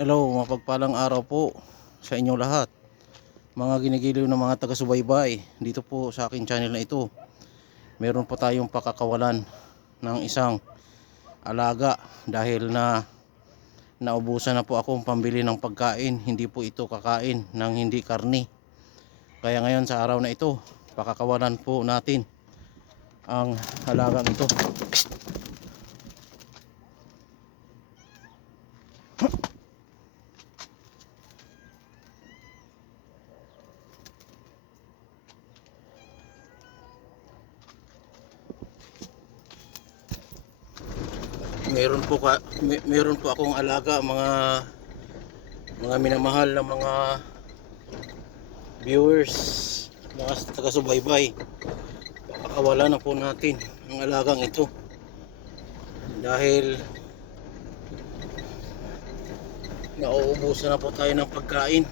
Hello, mapagpalang araw po sa inyong lahat. Mga ginigiliw ng mga taga-subaybay dito po sa aking channel na ito. Meron po tayong pakakawalan ng isang alaga dahil na naubusan na po akong pambili ng pagkain. Hindi po ito kakain ng hindi karni. Kaya ngayon sa araw na ito, pakakawalan po natin ang alagang ito. Meron po akong alaga, mga minamahal na mga viewers, mga taga-subaybay. Pakakawalan na po natin ang alagang ito dahil nauubusan na po tayo ng pagkain.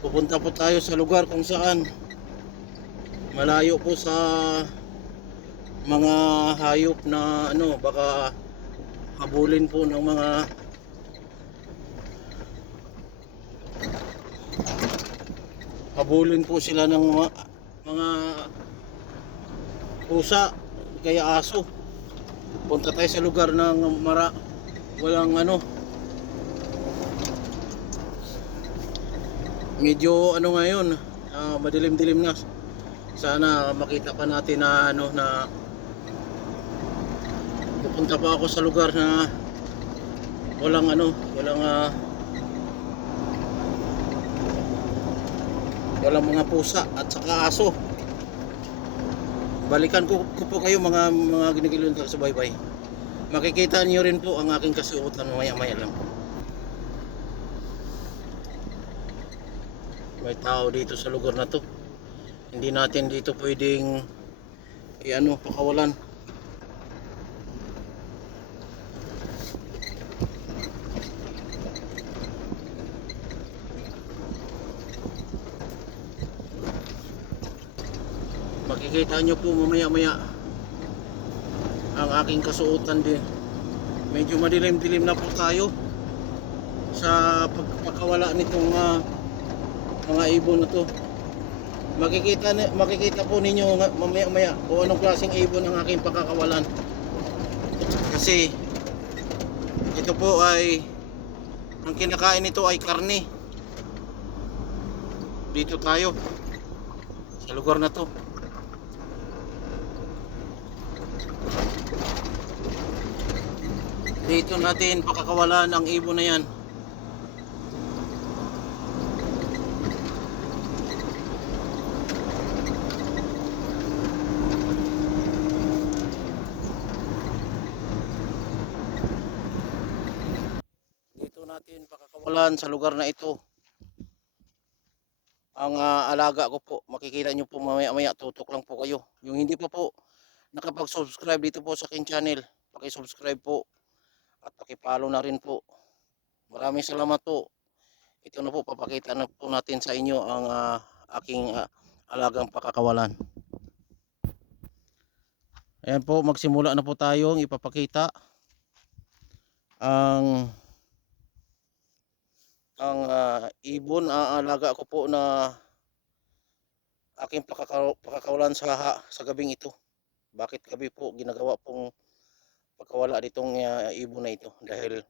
Pupunta po tayo sa lugar kung saan malayo po sa mga hayop na baka habulin po ng habulin po sila ng mga pusa kaya aso. Punta tayo sa lugar ng walang medyo ngayon, madilim-dilim na. Sana makita pa natin na pupunta pa ako sa lugar na walang mga pusa at saka aso. Balikan ko po kayo mga ginigiliw sa subaybay. Makikita niyo rin po ang aking kasuotan maya-maya lang. May tao dito sa lugar na to. Hindi natin dito pwedeng pakawalan. Makikita nyo po mamaya-maya ang aking kasuotan din. Medyo madilim-dilim na po tayo sa pagkakawala nitong mga ibon na to. Makikita po ninyo mamaya-maya kung anong klaseng ibon ang aking pakakawalan. Kasi ito po ay ang kinakain nito ay karne. Dito tayo sa lugar na to. Dito natin pakakawalan ang ibon na yan. Dito natin pakakawalan sa lugar na ito ang alaga ko po. Makikita nyo po mamaya-maya, tutok lang po kayo. Yung hindi pa po nakapag-subscribe dito po sa aking channel, paki-subscribe po at paki-follow na rin po. Maraming salamat po. Ito na po, papakita na po natin sa inyo ang aking alagang pakakawalan. Ayan po, magsimula na po tayong ipapakita ang ibon, alaga ko po na aking pakakawalan sa gabing ito. Bakit gabi po ginagawa pong pagkawala ditong ibon na ito? Dahil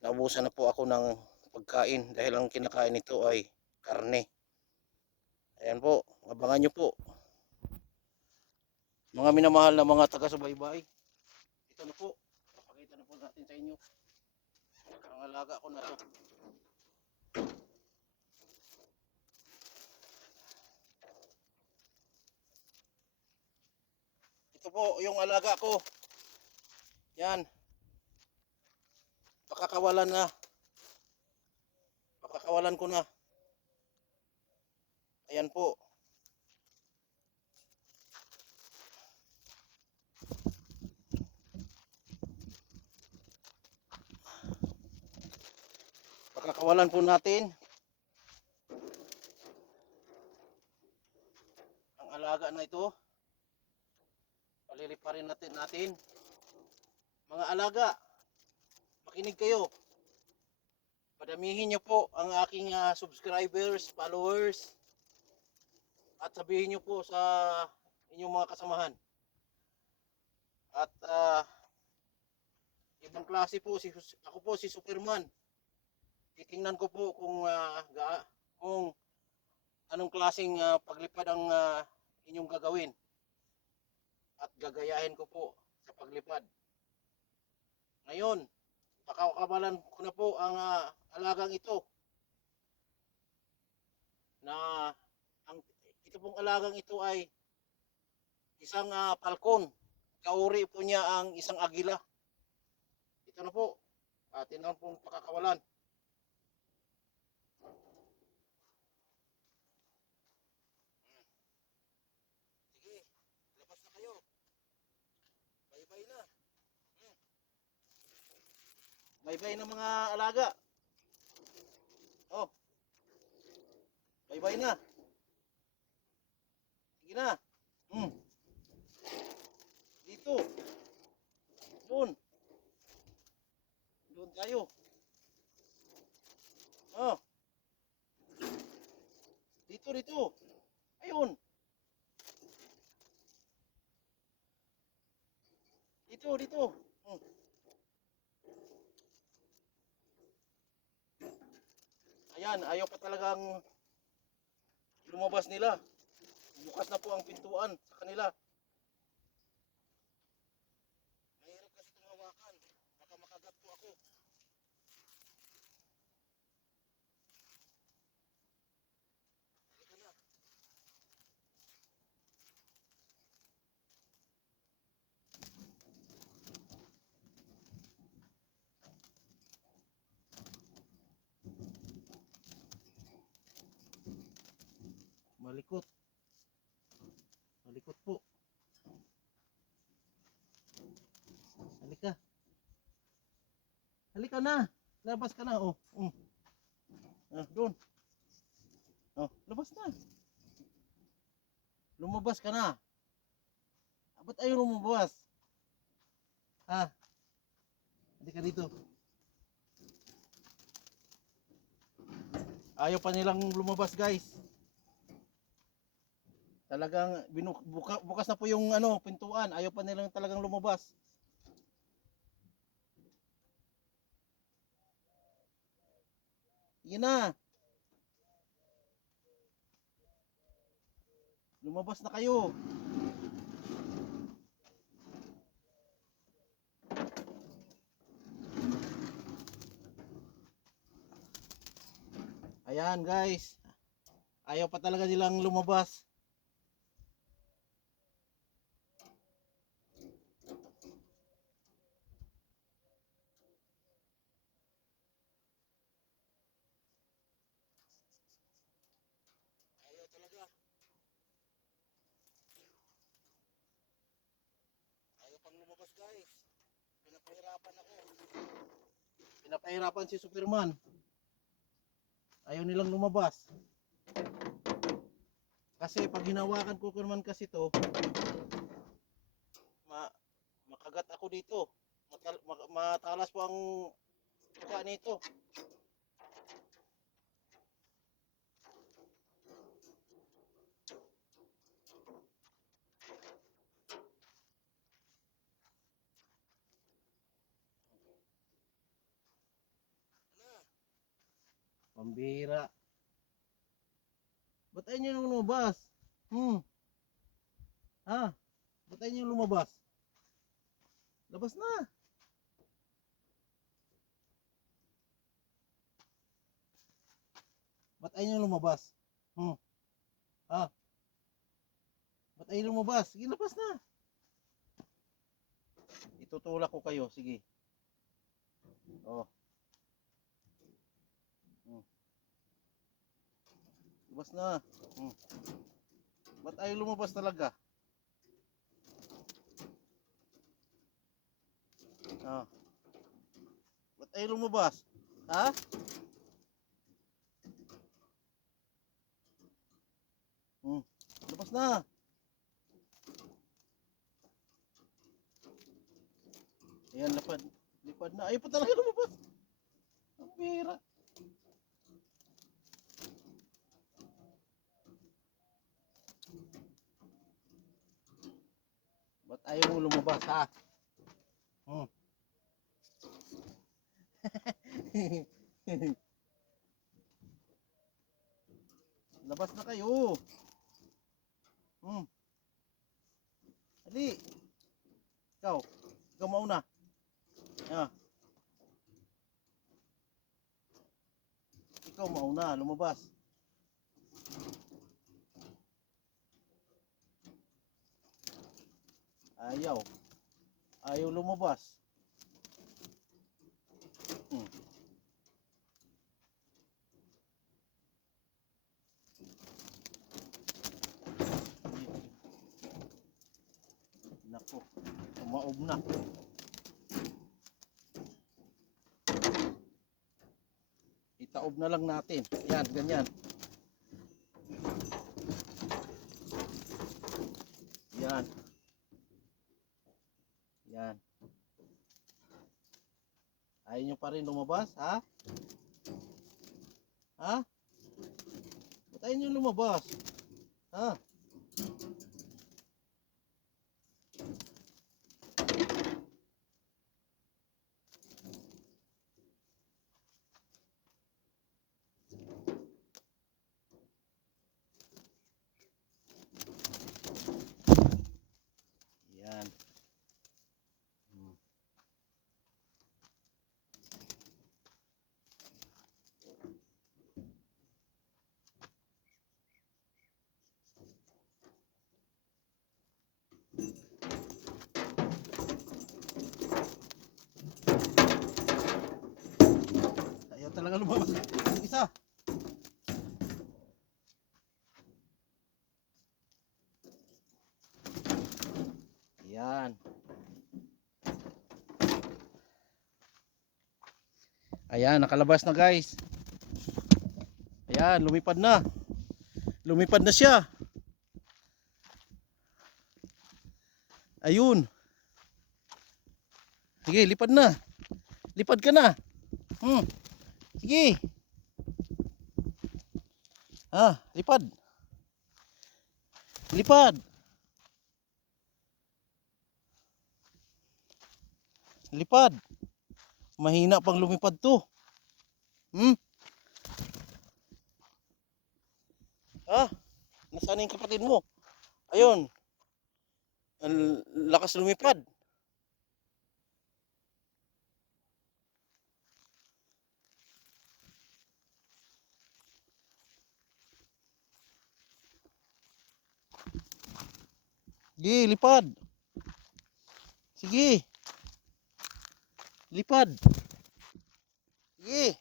naubusan na po ako ng pagkain dahil ang kinakain nito ay karne. Ayan po, abangan nyo po. Mga minamahal na mga taga-subaybay, ito na po, papakita na po natin sa inyo ang alaga ko na to. Ito po yung alaga ko. Yan, pakakawalan ko na. Ayan po. Pakakawalan po natin ang alaga na ito. Paliliparin natin. Mga alaga, makinig kayo. Padamihin niyo po ang aking subscribers, followers, at sabihin niyo po sa inyong mga kasamahan. At ibang klase po, ako po si Superman. Titingnan ko po kung anong klaseng paglipad ang inyong gagawin. At gagayahin ko po sa paglipad. Ngayon, pakakabalan ko na po ang alagang ito. Na ito pong alagang ito ay isang falcon. Kauri po niya ang isang agila. Ito na po. Atin ang pong pakakawalan. Sige, labas na kayo. Bye-bye na. Bye-bye na mga alaga. Oh. Bye-bye na. Sige na. Dito. Doon. Doon tayo. Oh. Dito. Ayun. Dito. Ayan, ayaw pa talagang lumabas nila. Bukas na po ang pintuan sa kanila. Mahirap kasi itong hawakan. Baka makagat po ako. Halika na. Malikot. Malikot po. Halika. Halika na. Labas ka na. Oh. Doon. Oh, labas na. Lumabas ka na. Ba't ayaw lumabas? Ha? Halika dito. Ayaw pa nilang lumabas, guys. Talagang bukas na po yung pintuan. Ayaw pa nilang talagang lumabas. Yan na. Lumabas na kayo. Ayan, guys. Ayaw pa talaga nilang lumabas. Ayaw talaga. Ayaw pang lumabas, guys. Pinapahirapan ako. Pinapahirapan si Superman. Ayaw nilang lumabas. Kasi pag hinawakan ko naman kasi to, makagat ako dito. Matalas po ang tuka nito. Pambira. Ba't ayaw nyo lumabas? Ha? Ba't ayaw nyo lumabas? Labas na. Ba't ayaw nyo lumabas? Ha? Ba't ayaw lumabas? Sige, labas na. Itutulak ko kayo. Sige. Oh. Labas na. Ba't ayaw lumabas talaga? Ba't ayaw lumabas? Ha? Labas na. Ayan, lipad na. Ayaw pa talaga lumabas. Ang bira. lumabas ha. Hmm. Labas na kayo. Hmm. Ali. Ikaw. Ikaw mauna. Ah. Ikaw mauna. Lumabas. Ayaw. Ayaw lumabas. Hmm. Nako. Umaob na. Itaob na lang natin. Yan, ganyan. Yan. Yan. Ayaw nyo pa rin lumabas, ha? Ha? Ba't ayaw nyo lumabas? Ha? Yan. Hmm. Ayaw talaga lumabas. Yung isa. Yan. Ayan, nakalabas na guys. Ayan, lumipad na. Lumipad na siya. Ayun. Sige, lipad na. Lipad ka na. Hmm. Sige. Ah, lipad. Lipad. Lipad. Mahina pang lumipad to. Hmm? Ah, nasaan yung kapatid mo? Ayun. Ang lakas lumipad. Sige, lipad. Sige. Lipad. Sige.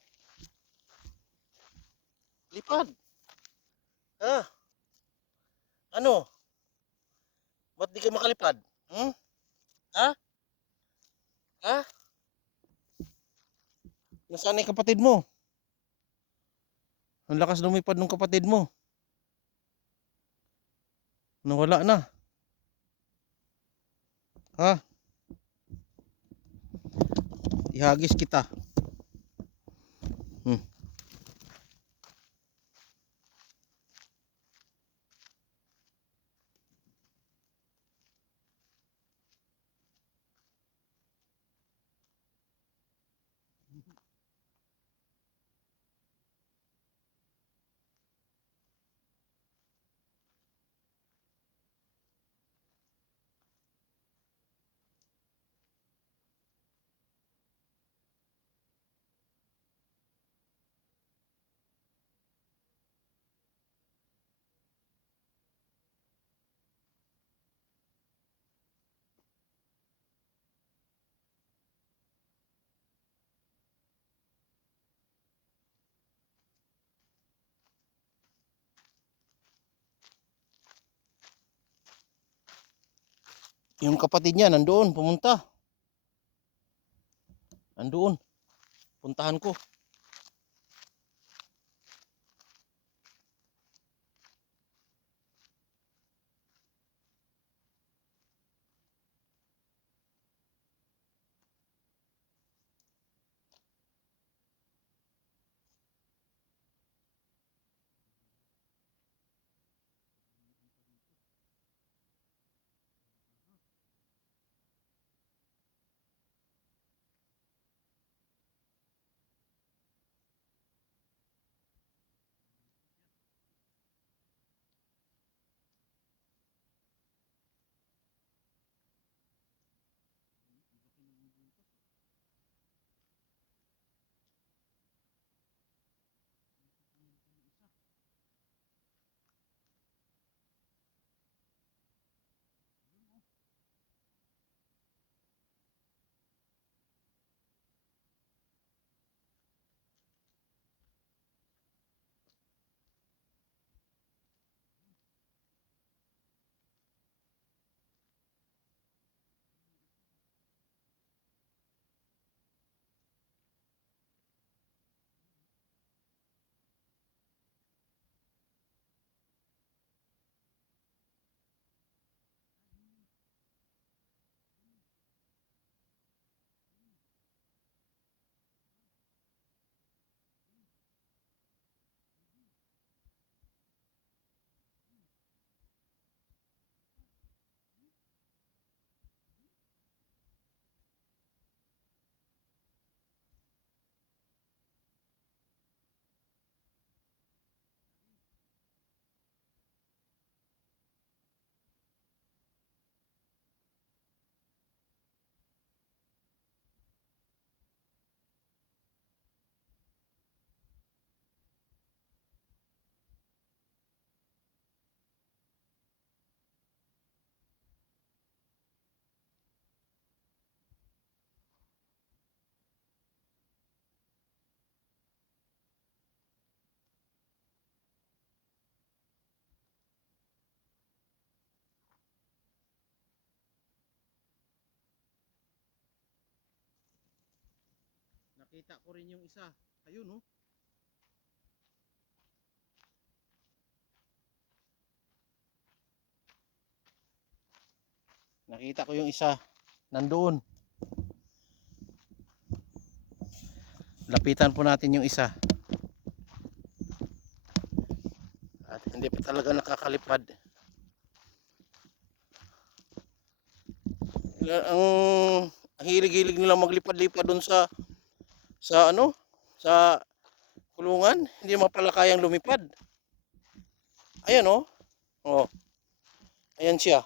Lipad. Ah, ano? Ba't di ka makalipad? Hmm? Ha? Ha? Nasaan yung kapatid mo? Ang lakas lumipad ng kapatid mo. Nawala na. Ha? Ihagis kita. Hmm. Yung kapatid niya nandoon, pumunta. Nandoon. Puntahan ko. nakita ko rin yung isa. Ayun oh. Nakita ko yung isa. Nandoon. Lapitan po natin yung isa. At hindi pa talaga nakakalipad. Ang hilig-hilig nila maglipad-lipad doon sa ano? Sa kulungan, hindi mo pala kayang lumipad. Ayan oh. Oh. Ayan siya.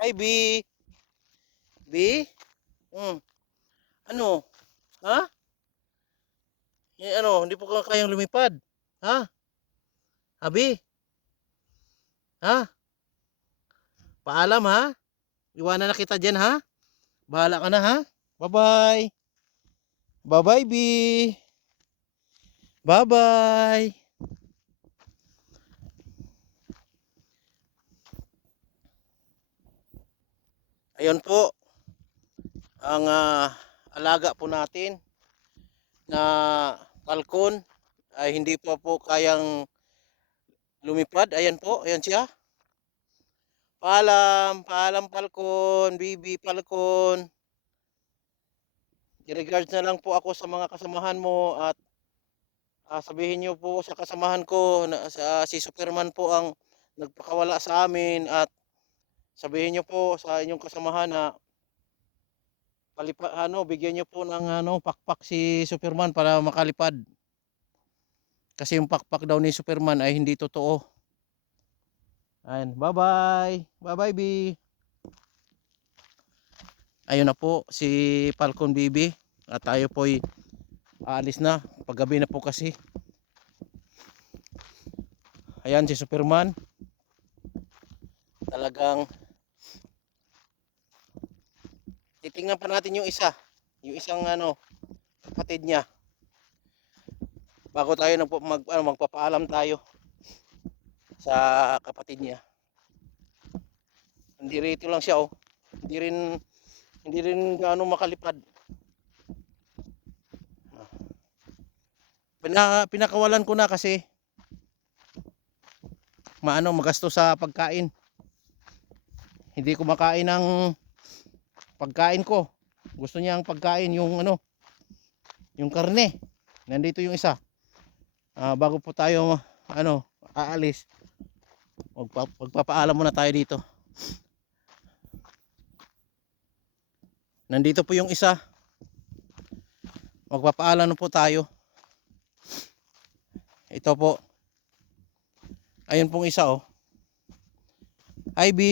Hi B. B? Ano? Ha? Ano, hindi po ka kayang lumipad. Ha? Abi? Ha? Paalam ha? Iwanan na kita dyan ha? Bahala ka na ha? Bye-bye. Bye-bye B. Bye-bye. Ayun po. Ang alaga po natin na falcon ay hindi pa po kayang lumipad. Ayan po, ayan siya. Paalam, paalam falcon, bibi falcon. I-regards na lang po ako sa mga kasamahan mo at sabihin niyo po sa kasamahan ko na si Superman po ang nagpakawala sa amin at sabihin niyo po sa inyong kasamahan na bigyan niyo po ng pakpak si Superman para makalipad. Kasi yung pakpak daw ni Superman ay hindi totoo. Ayun, bye-bye. Bye-bye, B. Ayun na po si Falcon BB at tayo po ay aalis na. Paggabi na po kasi. Ayan si Superman. Talagang titingnan pa natin yung isa. Yung isang kapatid niya. Bago tayo magpapaalam tayo sa kapatid niya. Hindi rito lang siya oh. Hindi rin gaano makalipad. Pinakawalan ko na kasi magastos sa pagkain. Hindi ko makain ng pagkain ko. Gusto niya ang pagkain yung yung karne. Nandito yung isa. Bago po tayo aalis, magpapaalam muna tayo dito. Nandito po yung isa. Magpapaalam na po tayo. Ito po. Ayun pong isa oh. Hi B.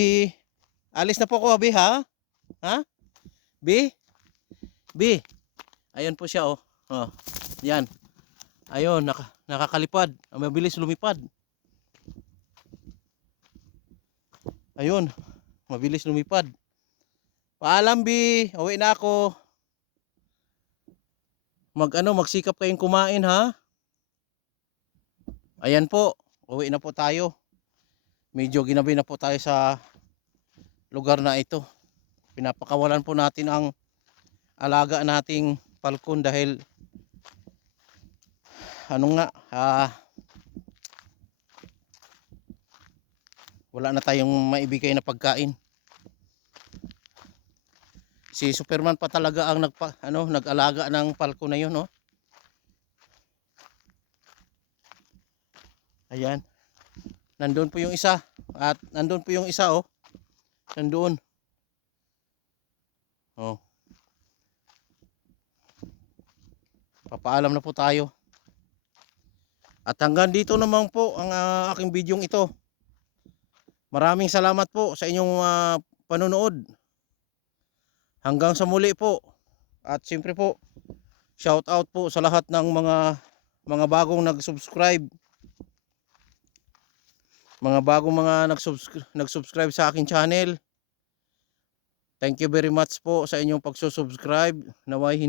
Alis na po ko B ha? Ha? B? B. Ayun po siya oh. Oh. Yan. Ayun, nakakalipad. Mabilis lumipad. Ayun, mabilis lumipad. Paalam B, uwi na ako. Magsikap kayong kumain ha. Ayan po, uwi na po tayo. Medyo ginabi na po tayo sa lugar na ito. Pinapakawalan po natin ang alaga nating falcon dahil wala na tayong maibigay na pagkain. Si Superman pa talaga ang nag-alaga ng falcon na yun, no? Ayan. Nandoon po yung isa at nandoon po yung isa oh. Nandoon. Oh. Papaalam na po tayo. At hanggang dito naman po ang aking bidyong ito. Maraming salamat po sa inyong panonood. Hanggang sa muli po. At siyempre po, shout out po sa lahat ng mga bagong nag-subscribe. Mga bagong nag-subscribe sa aking channel. Thank you very much po sa inyong pagsusubscribe. Naway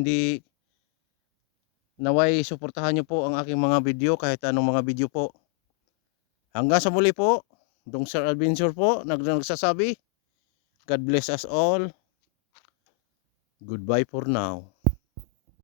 suportahan nyo po ang aking mga video kahit anong mga video po. Hanggang sa muli po, Dong Sir Adventure po nagsasabi, God bless us all. Goodbye for now.